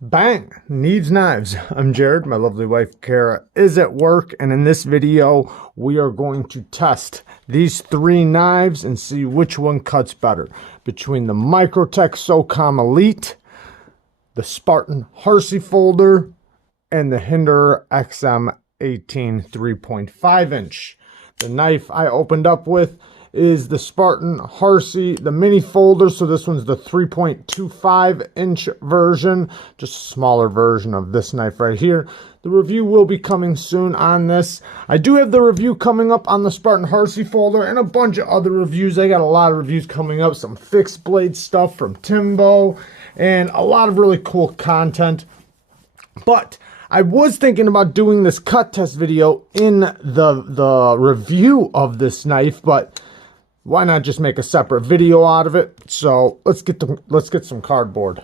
Bang! Neeves knives. I'm Jared. My lovely wife Kara is at work, and in this video we are going to test these three knives and see which one cuts better between the Microtech SOCOM Elite, the Spartan Harsey Folder, and the Hinderer XM-18 3.5 inch. The knife I opened up with is the Spartan Harsey, the mini folder. So this one's the 3.25 inch version, just a smaller version of this knife right here. The review will be coming soon on this. I do have the review coming up on the Spartan Harsey Folder and a bunch of other reviews. I got a lot of reviews coming up, some fixed blade stuff from Timbo, and a lot of really cool content. But I was thinking about doing this cut test video in the review of this knife, but why not just make a separate video out of it? So let's get some cardboard.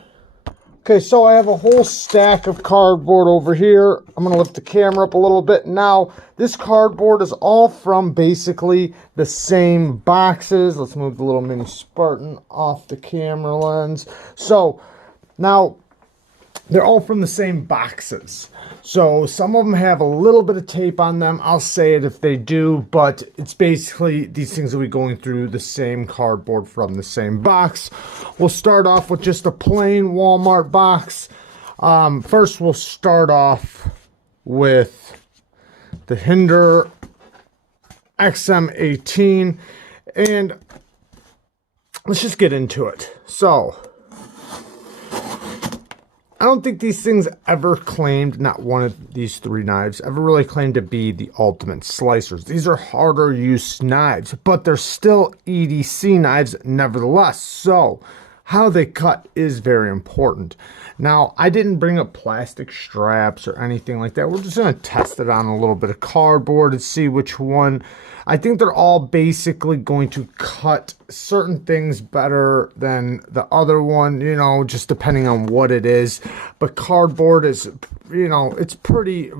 Okay, so I have a whole stack of cardboard over here. I'm gonna lift the camera up a little bit. Now, this cardboard is all from basically the same boxes. Let's move the little mini Spartan off the camera lens. So now they're all from the same boxes. So some of them have a little bit of tape on them. I'll say it if they do, but it's basically these things will be going through the same cardboard from the same box. We'll start off with just a plain Walmart box. First, we'll start off with the Hinderer XM-18, and let's just get into it. So I don't think these things ever claimed, not one of these three knives, ever really claimed to be the ultimate slicers. These are harder use knives, but they're still EDC knives nevertheless. So how they cut is very important. Now, I didn't bring up plastic straps or anything like that. We're just going to test it on a little bit of cardboard and see which one. I think they're all basically going to cut certain things better than the other one, you know, just depending on what it is. But cardboard is, you know, it's pretty,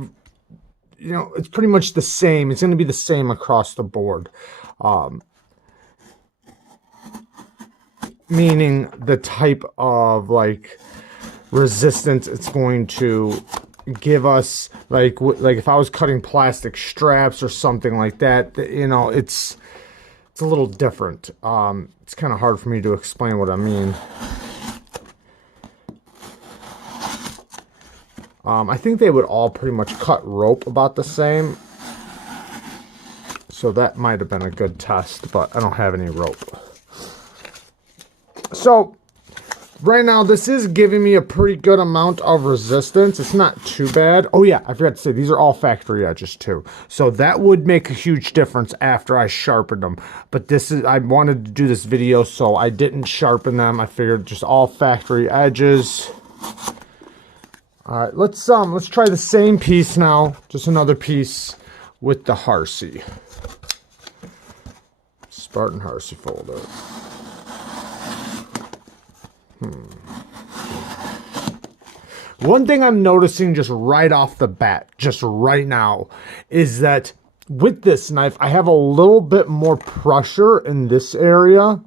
you know, it's pretty much the same. It's going to be the same across the board. Meaning the type of like resistance it's going to give us, like if I was cutting plastic straps or something like that, you know, it's a little different. It's kind of hard for me to explain what I mean. I think they would all pretty much cut rope about the same, so that might have been a good test, but I don't have any rope. So right now, this is giving me a pretty good amount of resistance. It's not too bad. Oh yeah, I forgot to say, these are all factory edges too. So that would make a huge difference after I sharpened them. But this is, I wanted to do this video, so I didn't sharpen them. I figured just all factory edges. All right, let's try the same piece now. Just another piece with the Harsey. Spartan Harsey Folder. One thing I'm noticing just right off the bat, just right now, is that with this knife, I have a little bit more pressure in this area.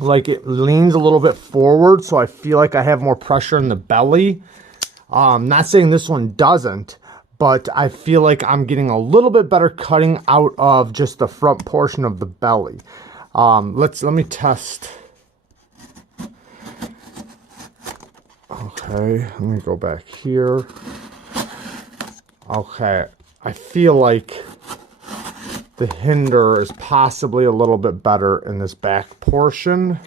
Like it leans a little bit forward, so I feel like I have more pressure in the belly. Not saying this one doesn't, but I feel like I'm getting a little bit better cutting out of just the front portion of the belly. Let me test. Okay, let me go back here. Okay, I feel like the Hinderer is possibly a little bit better in this back portion.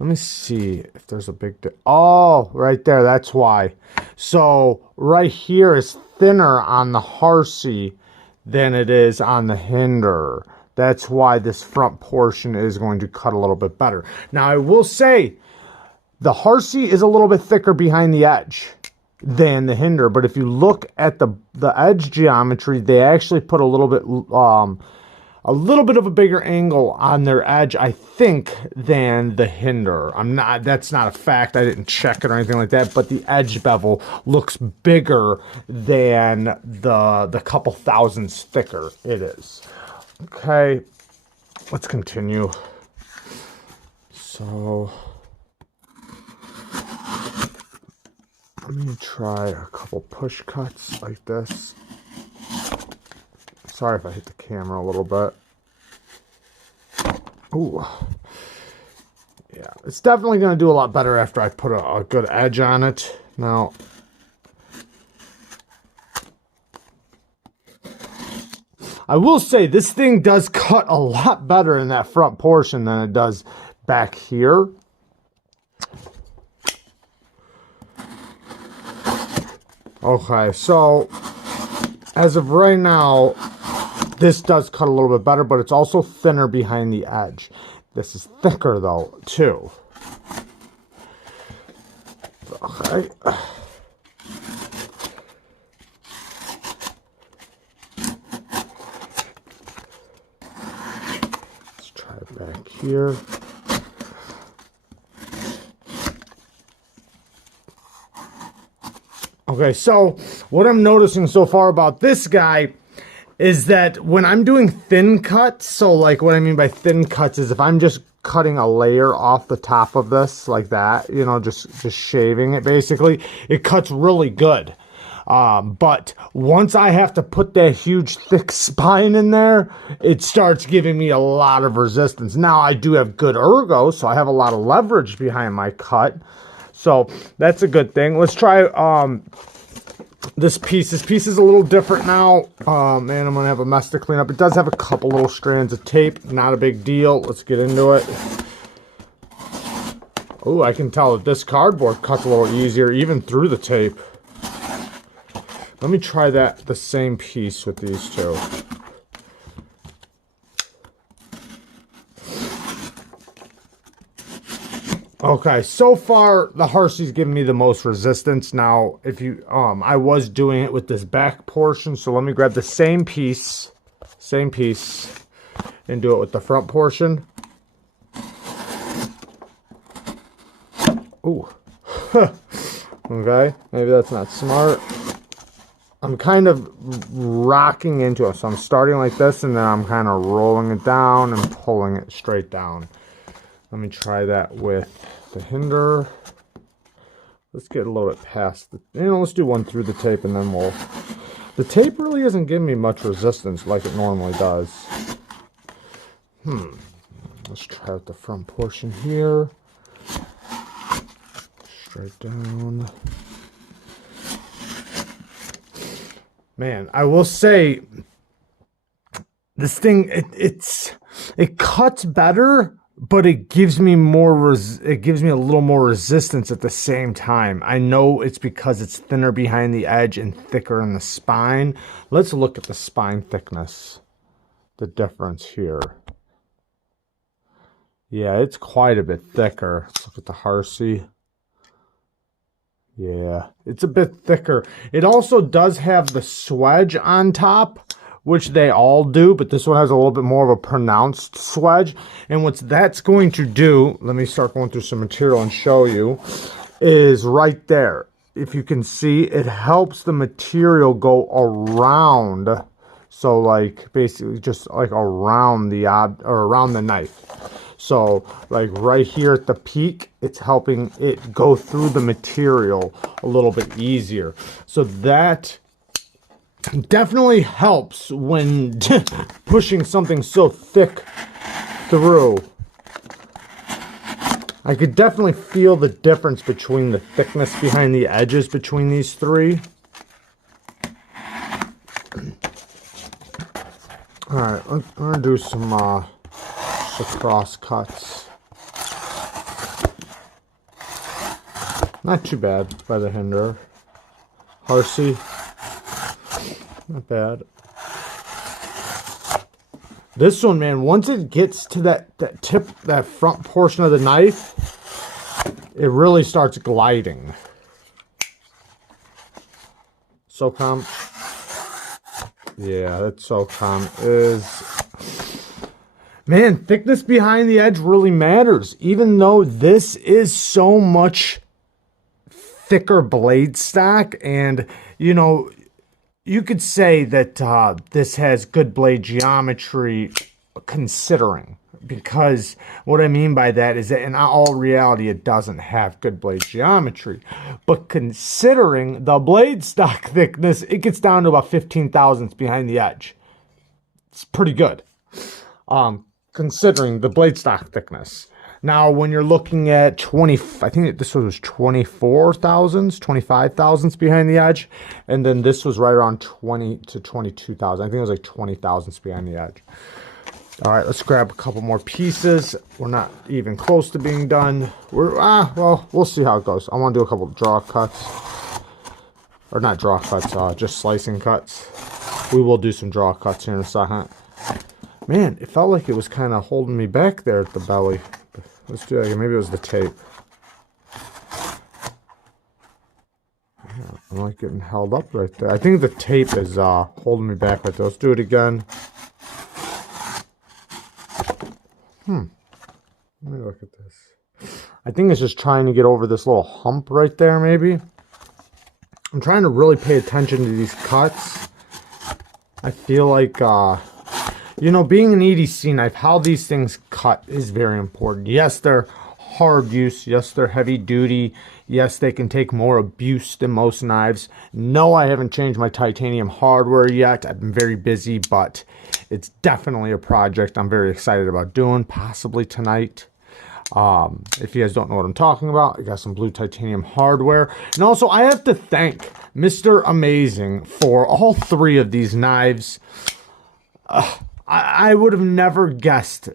Let me see if there's a big... Oh, right there, that's why. So, right here is thinner on the Harsey than it is on the Hinderer. That's why this front portion is going to cut a little bit better. Now, I will say, the Harsey is a little bit thicker behind the edge than the Hinderer, but if you look at the edge geometry, they actually put a little bit of a bigger angle on their edge, I think, than the Hinderer. That's not a fact. I didn't check it or anything like that, but the edge bevel looks bigger than the couple thousandths thicker it is. Okay, let's continue. So Let me try a couple push cuts like this. Sorry if I hit the camera a little bit. Ooh. Yeah, it's definitely going to do a lot better after I put a good edge on it. Now, I will say this thing does cut a lot better in that front portion than it does back here. Okay, so as of right now, this does cut a little bit better, but it's also thinner behind the edge. This is thicker though, too. Okay. Let's try it back here. Okay, so what I'm noticing so far about this guy is that when I'm doing thin cuts, so like what I mean by thin cuts is if I'm just cutting a layer off the top of this like that, you know, just shaving it basically, it cuts really good. But once I have to put that huge thick spine in there, it starts giving me a lot of resistance. Now I do have good ergo, so I have a lot of leverage behind my cut. So that's a good thing. Let's try this piece. This piece is a little different now. Man, I'm going to have a mess to clean up. It does have a couple little strands of tape. Not a big deal. Let's get into it. Oh, I can tell that this cardboard cuts a little easier even through the tape. Let me try the same piece with these two. Okay, so far the Harsey's giving me the most resistance. Now, if you I was doing it with this back portion, so let me grab the same piece, and do it with the front portion. Ooh. Okay, maybe that's not smart. I'm kind of rocking into it, so I'm starting like this, and then I'm kind of rolling it down and pulling it straight down. Let me try that with the Hinderer. Let's get a little bit past the, let's do one through the tape and then we'll, the tape really isn't giving me much resistance like it normally does. Let's try out the front portion here. Straight down. Man, I will say, this thing, it cuts better, but it gives me more it gives me a little more resistance at the same time. I know it's because it's thinner behind the edge and thicker in the spine. Let's look at the spine thickness. The difference here. Yeah, it's quite a bit thicker. Let's look at the Harsey. Yeah, it's a bit thicker. It also does have the swedge on top, which they all do, but this one has a little bit more of a pronounced swedge. And what that's going to do, let me start going through some material and show you, is right there. If you can see, it helps the material go around. So like basically just like around the around the knife. So like right here at the peak, it's helping it go through the material a little bit easier. So that definitely helps when pushing something so thick through. I could definitely feel the difference between the thickness behind the edges between these three. Alright, I'm going to do some cross cuts. Not too bad by the Hinderer. Harsey. Not bad. This one, man, once it gets to that tip, that front portion of the knife, it really starts gliding. SOCOM. Yeah, that SOCOM is... Man, thickness behind the edge really matters. Even though this is so much thicker blade stock, and, you know, you could say that this has good blade geometry, considering, because what I mean by that is that in all reality, it doesn't have good blade geometry. But considering the blade stock thickness, it gets down to about 15 thousandths behind the edge. It's pretty good, considering the blade stock thickness. Now, when you're looking at 20, I think this was 24 thousandths, 25 thousandths behind the edge. And then this was right around 20 to 22 thousand. I think it was like 20 thousandths behind the edge. All right, let's grab a couple more pieces. We're not even close to being done. Well, we'll see how it goes. I want to do a couple of draw cuts. Or not draw cuts, just slicing cuts. We will do some draw cuts here in a second. Man, it felt like it was kind of holding me back there at the belly. Let's do that. Maybe it was the tape. Yeah, I'm like getting held up right there. I think the tape is holding me back right there. Let's do it again. Let me look at this. I think it's just trying to get over this little hump right there, maybe. I'm trying to really pay attention to these cuts. I feel like, you know, being an EDC knife, how these things cut is very important. Yes, they're hard use. Yes, they're heavy duty. Yes, they can take more abuse than most knives. No, I haven't changed my titanium hardware yet. I've been very busy, but it's definitely a project I'm very excited about doing, possibly tonight. If you guys don't know what I'm talking about, I got some blue titanium hardware. And also, I have to thank Mr. Amazing for all three of these knives. I would have never guessed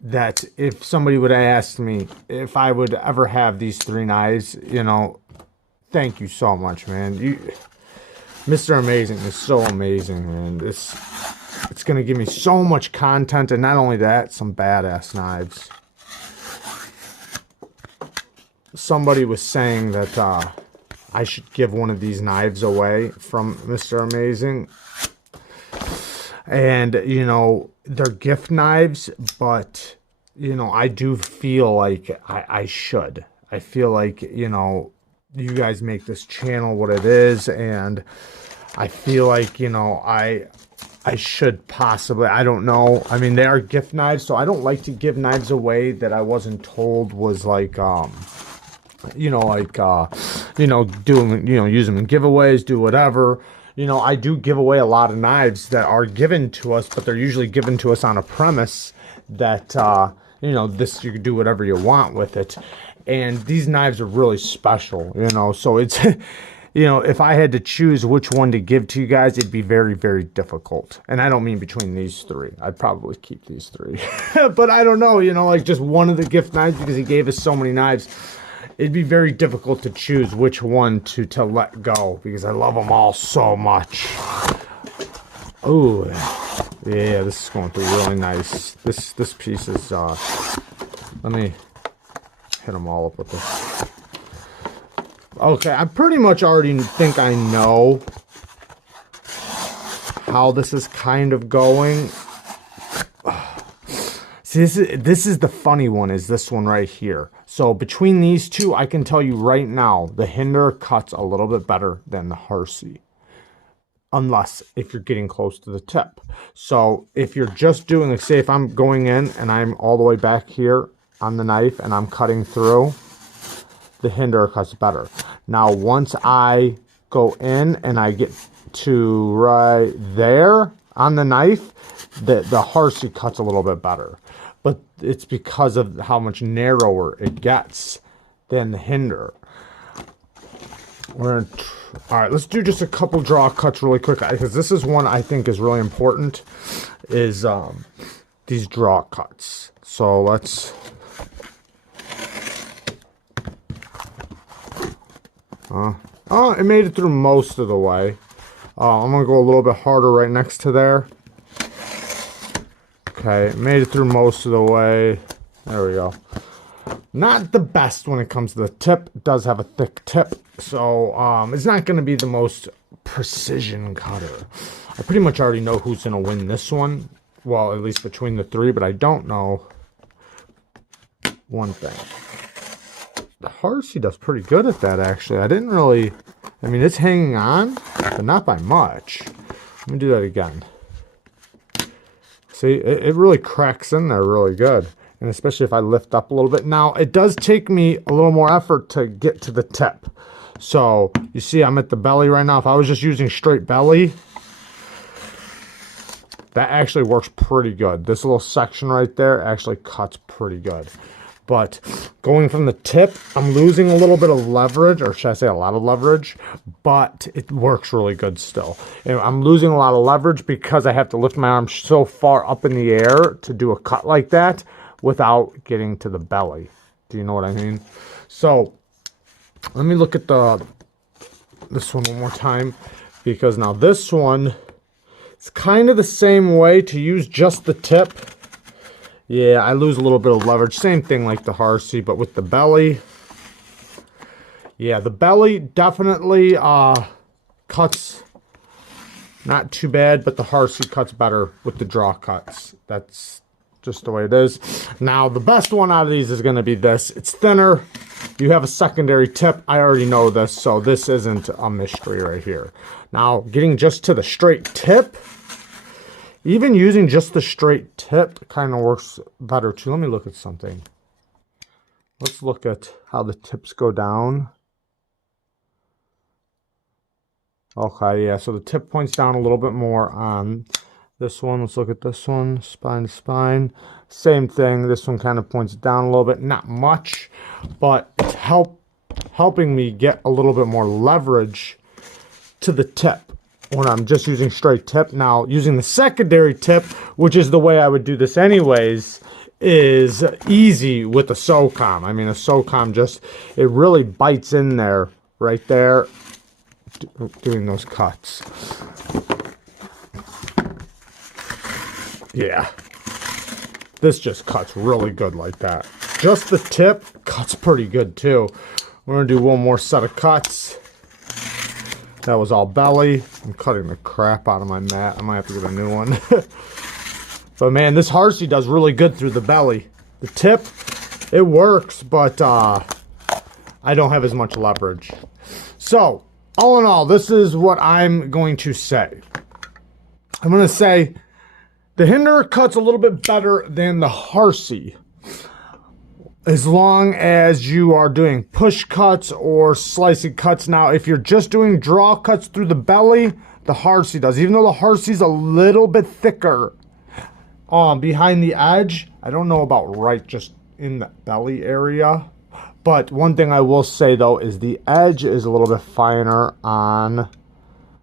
that if somebody would have asked me if I would ever have these three knives, you know, thank you so much, man. Mr. Amazing is so amazing, man. It's going to give me so much content, and not only that, some badass knives. Somebody was saying that I should give one of these knives away from Mr. Amazing. And, you know, they're gift knives, but, you know, I do feel like I should. I feel like, you know, you guys make this channel what it is, and I feel like, you know, I should possibly, I don't know. I mean, they are gift knives, so I don't like to give knives away that I wasn't told was like, you know, like, you know, doing, you know, use them in giveaways, do whatever. You know, I do give away a lot of knives that are given to us, but they're usually given to us on a premise that, you know, this, you can do whatever you want with it. And these knives are really special, you know, so it's, you know, if I had to choose which one to give to you guys, it'd be very, very difficult. And I don't mean between these three. I'd probably keep these three. But I don't know, you know, like just one of the gift knives, because he gave us so many knives. It'd be very difficult to choose which one to let go, because I love them all so much. Oh, yeah, this is going through really nice. This piece is, let me hit them all up with this. Okay, I pretty much already think I know how this is kind of going. See, this is the funny one, is this one right here. So between these two, I can tell you right now, the Hinderer cuts a little bit better than the Harsey. Unless if you're getting close to the tip. So if you're just doing, like, say if I'm going in and I'm all the way back here on the knife and I'm cutting through, the Hinderer cuts better. Now once I go in and I get to right there on the knife, the Harsey cuts a little bit better. But it's because of how much narrower it gets than the Hinderer. All right, let's do just a couple draw cuts really quick, because this is one I think is really important, is these draw cuts. So let's... oh, it made it through most of the way. I'm going to go a little bit harder right next to there. Okay, made it through most of the way. There we go. Not the best when it comes to the tip. It does have a thick tip, so it's not going to be the most precision cutter. I pretty much already know who's going to win this one. Well, at least between the three, but I don't know one thing. The Harsey does pretty good at that, actually. I didn't really... I mean, it's hanging on, but not by much. Let me do that again. See, it really cracks in there really good. And especially if I lift up a little bit. Now, it does take me a little more effort to get to the tip. So, you see I'm at the belly right now. If I was just using straight belly, that actually works pretty good. This little section right there actually cuts pretty good. But going from the tip, I'm losing a little bit of leverage, or should I say a lot of leverage, but it works really good still. And I'm losing a lot of leverage because I have to lift my arm so far up in the air to do a cut like that without getting to the belly. Do you know what I mean? So let me look at this one more time, because now this one, it's kind of the same way to use just the tip. Yeah, I lose a little bit of leverage. Same thing like the Harsey, but with the belly. Yeah, the belly definitely cuts not too bad, but the Harsey cuts better with the draw cuts. That's just the way it is. Now, the best one out of these is going to be this. It's thinner. You have a secondary tip. I already know this, so this isn't a mystery right here. Now, getting just to the straight tip, even using just the straight tip kind of works better too. Let me look at something. Let's look at how the tips go down. Okay, yeah, so the tip points down a little bit more on this one. Let's look at this one, spine to spine. Same thing, this one kind of points down a little bit. Not much, but it's helping me get a little bit more leverage to the tip when I'm just using straight tip. Now, using the secondary tip, which is the way I would do this anyways, is easy with a SOCOM. I mean, a SOCOM just, it really bites in there, right there, doing those cuts. Yeah. This just cuts really good like that. Just the tip cuts pretty good too. We're going to do one more set of cuts. That was all belly. I'm cutting the crap out of my mat. I might have to get a new one. But man, this Harsey does really good through the belly. The tip, it works, but I don't have as much leverage. So, all in all, this is what I'm going to say. I'm going to say the Hinderer cuts a little bit better than the Harsey, as long as you are doing push cuts or slicing cuts. Now, if you're just doing draw cuts through the belly, the Harsey does. Even though the Harsey's a little bit thicker behind the edge, I don't know about right just in the belly area. But one thing I will say, though, is the edge is a little bit finer on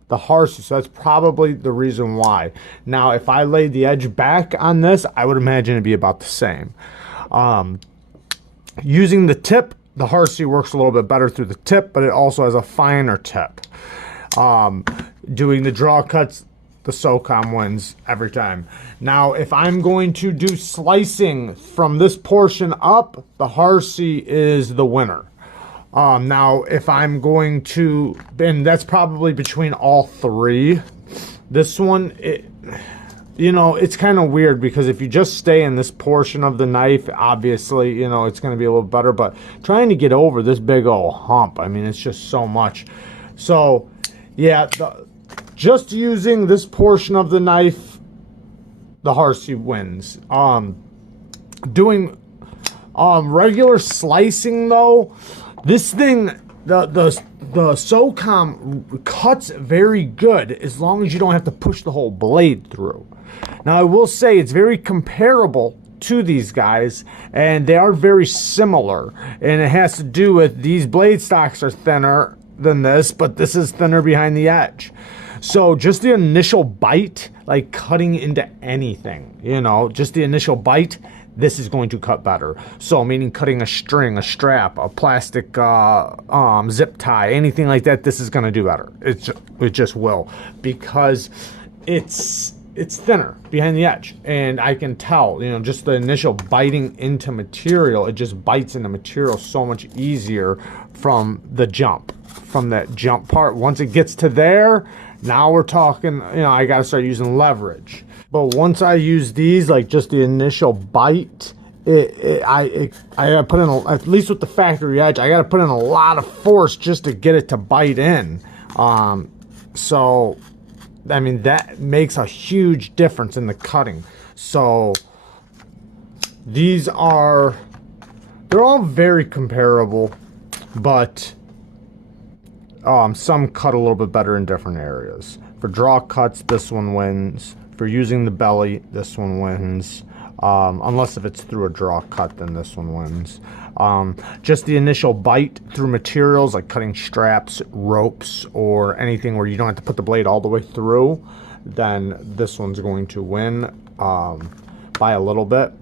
the Harsey, so that's probably the reason why. Now, if I laid the edge back on this, I would imagine it'd be about the same. Using the tip, the Harsey works a little bit better through the tip, but it also has a finer tip. Doing the draw cuts, the SOCOM wins every time. Now, if I'm going to do slicing from this portion up, the Harsey is the winner. Now, if I'm going to, and that's probably between all three. This one, you know, it's kind of weird because if you just stay in this portion of the knife, obviously, you know, it's going to be a little better. But trying to get over this big old hump, I mean, it's just so much. So, yeah, just using this portion of the knife, the Harsey wins. Doing regular slicing, though, this thing, the SOCOM cuts very good as long as you don't have to push the whole blade through. Now, I will say it's very comparable to these guys, and they are very similar. And it has to do with these blade stocks are thinner than this, but this is thinner behind the edge. So just the initial bite, like cutting into anything, you know, just the initial bite, this is going to cut better. So meaning cutting a string, a strap, a plastic zip tie, anything like that, this is going to do better. It just will, because it's thinner behind the edge, and I can tell, you know, just the initial biting into material, it just bites into material so much easier from the jump, from that jump part. Once it gets to there, now we're talking, you know, I got to start using leverage. But once I use these, like just the initial bite, I gotta put in, at least with the factory edge, I gotta put in a lot of force just to get it to bite in. So, I mean, that makes a huge difference in the cutting. So these are, they're all very comparable, but some cut a little bit better in different areas. For draw cuts, this one wins. For using the belly, this one wins. Unless if it's through a draw cut, then this one wins. Just the initial bite through materials like cutting straps, ropes, or anything where you don't have to put the blade all the way through, then this one's going to win by a little bit.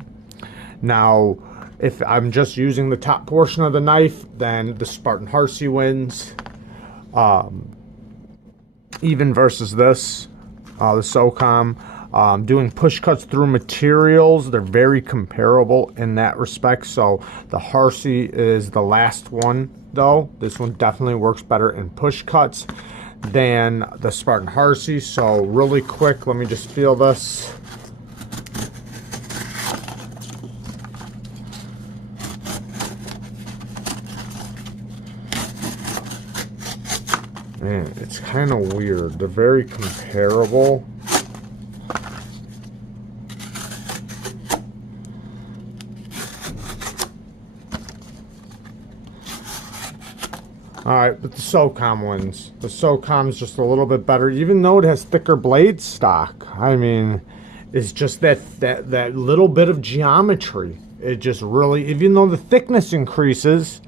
Now, if I'm just using the top portion of the knife, then the Spartan Harsey wins. Even versus this, the SOCOM. Doing push cuts through materials, they're very comparable in that respect. So the Harsey is the last one, though. This one definitely works better in push cuts than the Spartan Harsey. So really quick, let me just feel this. Man, it's kind of weird. They're very comparable. Alright, but the SOCOM wins. The SOCOM's just a little bit better, even though it has thicker blade stock. I mean, it's just that little bit of geometry. It just really, even though the thickness increases,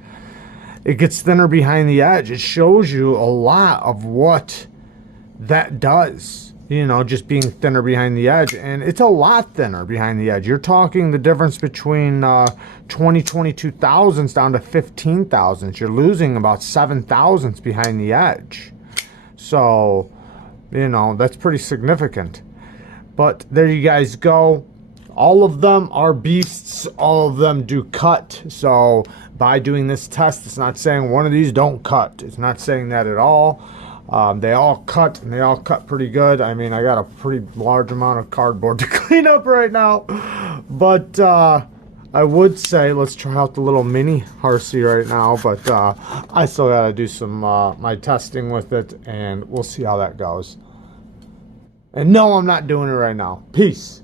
it gets thinner behind the edge. It shows you a lot of what that does. You know, just being thinner behind the edge. And it's a lot thinner behind the edge. You're talking the difference between 22 thousandths down to 15 thousandths. You're losing about 7 thousandths behind the edge. So, you know, that's pretty significant. But there you guys go. All of them are beasts. All of them do cut. So by doing this test, it's not saying one of these don't cut. It's not saying that at all. They all cut, and they all cut pretty good. I mean, I got a pretty large amount of cardboard to clean up right now. But I would say let's try out the little mini Harsey right now. But I still got to do some my testing with it, and we'll see how that goes. And no, I'm not doing it right now. Peace.